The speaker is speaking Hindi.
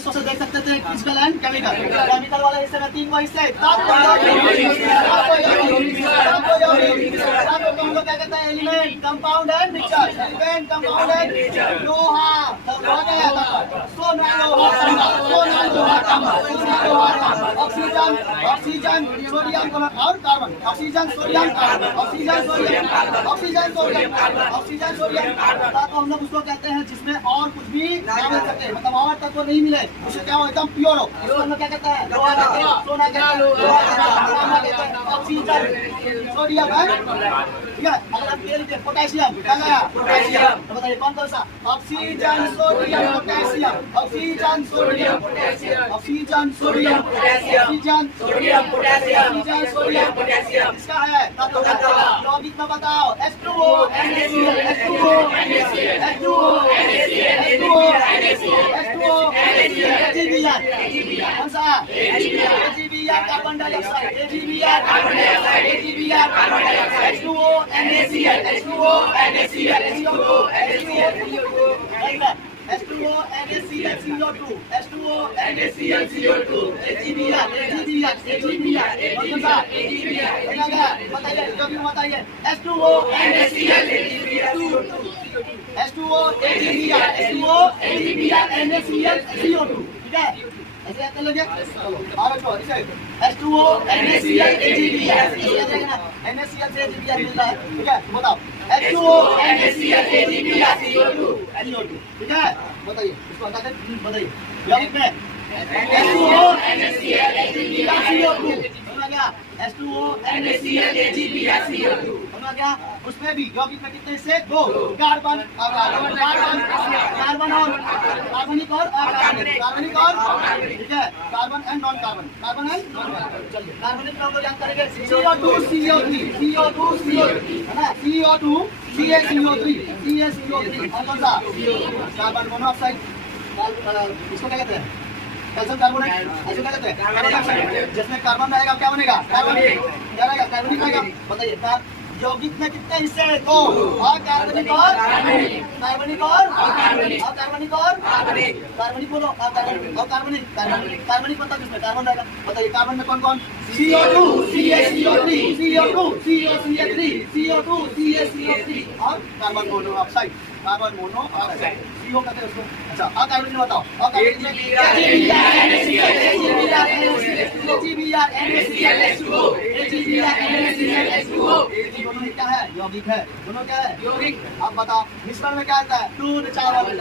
से देख सकते थे फिजिकल एंड केमिकल। केमिकल वाले हिस्से में 3 हिस्से को हम लोग क्या कहते हैं? Element, compound and mixture. Element, compound and लोहा, सोना लोहा, ऑक्सीजन, ऑक्सीजन, सोडियम और carbon, oxygen, sodium, carbon, oxygen, sodium, oxygen, sodium, oxygen, sodium. तो हम लोग उसको कहते हैं जिसमें और कुछ भी ना मिल सके, मतलब और तत्व नहीं मिले, उसे क्या हो एकदम प्योर हो, उसको हम लोग क्या कहते हैं? लोहा कहते हैं, सोना कहते हैं, ऑक्सीजन, सोडियम है, ठीक है। अगर आप ले लीजिए पोटेशियम, क्या गया? पोटेशियम। तो बताइए कौन कौन सा? Oxygen, sodium, potassium, oxygen, sodium, potassium, oxygen, sodium, potassium, oxygen, sodium, potassium, oxygen, sodium, potassium. इसका है यौगिक में बताओ। H2O, NaCl, H2O, NaCl, H2O, NaCl, H2O, NaCl, H2O, NaCl, AgBr, कौन सा? AgBr, carbon dioxide, AgBr, carbon dioxide, AgBr, carbon dioxide, H2O, NaCl, H2O, NaCl, CO2, H2O, NaCl, CO2, H2O, NaCl, CO2, AgBr, AgBr, AgBr, कौन सा? AgBr, बताइए, जो भी बताइए। H2O, NaCl, AgBr, H2O, AgBr, H2O, AgBr, NaCl, CO2, ठीक है? ऐसे याद कर लीजिए। और देखो इसे H2O, NaCl, AgBr, NaCl से AgBr मिल रहा है, ठीक है? बताओ H2O, NaCl, AgBr, CO2, ठीक है? बताइए इसको हटा दे, बताइए यौगिक में H2O, NaCl, AgBr, CO2 होना क्या? H2O, NaCl, AgBr, CO2 होना क्या? उसमें भी यौगिक में कितने हिस्से? 2, कार्बन और कार्बन, कार्बन और कार्बनिक और अकार्बनिक, कार्बनिक और ठीक है, carbon and non carbon, carbon and non carbon. चलिए कार्बनिक में हम लोग जानते हैं CO2, CO3, CO2, CO3 है ना, CO2, CaCO3, CaCO3 और कौन सा? कार्बन मोनोऑक्साइड, इसको क्या कहते हैं? कैल्शियम कार्बोनेट, ऐसे क्या कहते हैं? Carbon dioxide. जिसमें कार्बन रहेगा क्या बनेगा? कार्बनिक, क्या रहेगा? कार्बनिक रहेगा। बताइए यौगिक में कितने हिस्से हैं? 2, और कार्बनिक और कार्बनिक और कार्बनिक और कार्बनिक बोलो, और कार्बनिक, कार्बनिक मतलब किसमें कार्बन रहेगा? बताइए कार्बन में कौन कौन? CO2, CaCO3, CO2, CaCO3, CO2, CaCO3 और carbon monoxide, carbon monoxide, CO कहते हैं उसको। अच्छा अकार्बनिक बताओ। अकार्बनिक में AgBr, NaCl, AgBr, NaCl, H2O, AgBr, NaCl, H2O, दोनों क्या है? यौगिक है। दोनों क्या है? यौगिक। अब बताओ मिश्रण में क्या आता है? दूध, चावल,